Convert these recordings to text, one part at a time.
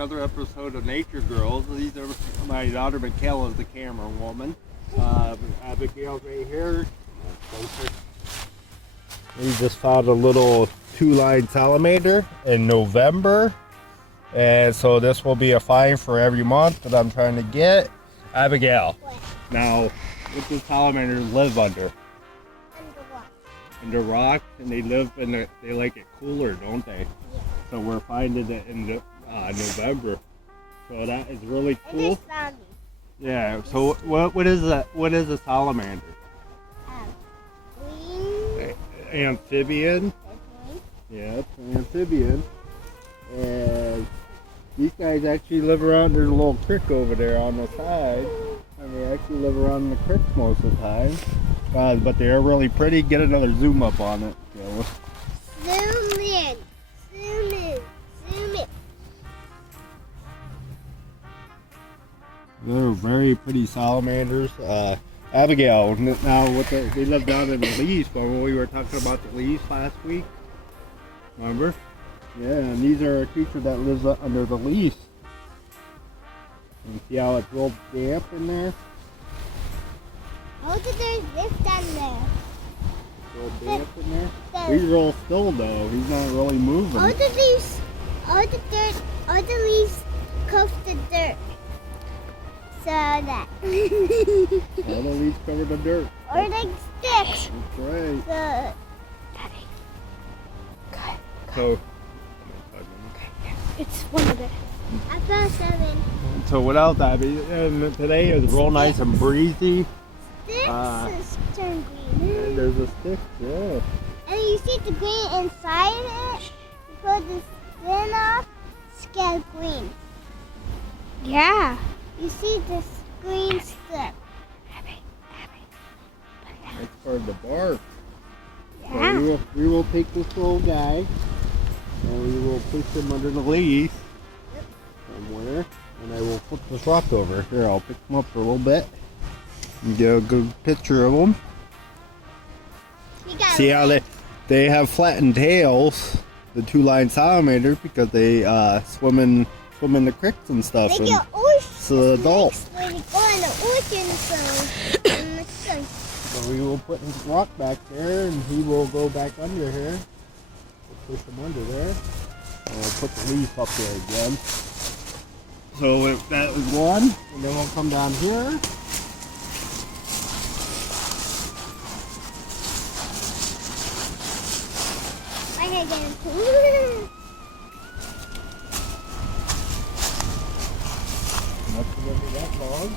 another episode of Nature Girls. These are my daughter Michaela is the camera woman. Abigail's right here. We just found a little two-line salamander in November. And so this will be a find for every month that I'm trying to get. Abigail. What? Now, what do salamanders live under? Under what? Under rocks, and they live in the, they like it cooler, don't they? Yeah. So we're finding it in November. So that is really It cool. is foggy. Yeah. So what is that? What is a salamander? Green. Amphibian. Green. Yeah, it's an amphibian. And these guys actually live around. There's a little creek over there on the side, and they actually live around the creeks most of the time. But they are really pretty. Get another zoom up on it. So. Zoom in. Zoom in. Zoom in. They're very pretty salamanders. Abigail, now they live down in the leaves when we were talking about the leaves last week. Remember? Yeah, and these are a creature that lives under the leaves. And see how it's real damp in there? How did there's lift down there? Real damp in there? He's real still though. He's not really moving. All the leaves, all the dirt, all the leaves cover the dirt. So that. All the leaves covered in dirt. Or like sticks. That's right. So. So, It's one of it. I found 7. so without that, and today is real nice and breezy. Sticks is turn green. And there's a stick, yeah. And you see the green inside it. You pull the skin off, it's got green. Yeah. You see this green stick. That's part of the bark. Yeah. So we will take this little guy and we will push him under the leaf somewhere, and I will flip this rock over. Here, I'll pick him up for a little bit and get a good picture of him. See how they have flattened tails, the two-line salamanders, because they swim in the creeks and stuff. They And get oysters. so adults. When you go in the ocean, So we will put his rock back there, and he will go back under here. We'll push him under there, and we'll put the leaf up there again. So if that was one, and then we'll come down here. I gotta get him too. Not to look at that log.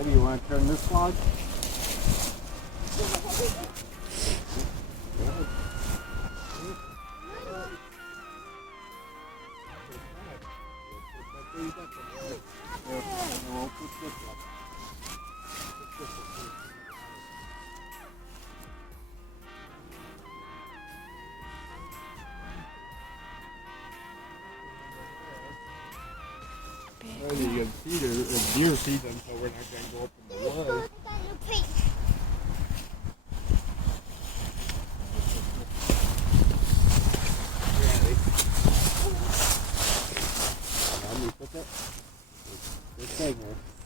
Eddie, you want to turn this log? Well, you can see there's deer season, so we're not going to go up in the woods. Let me put that. This thing here.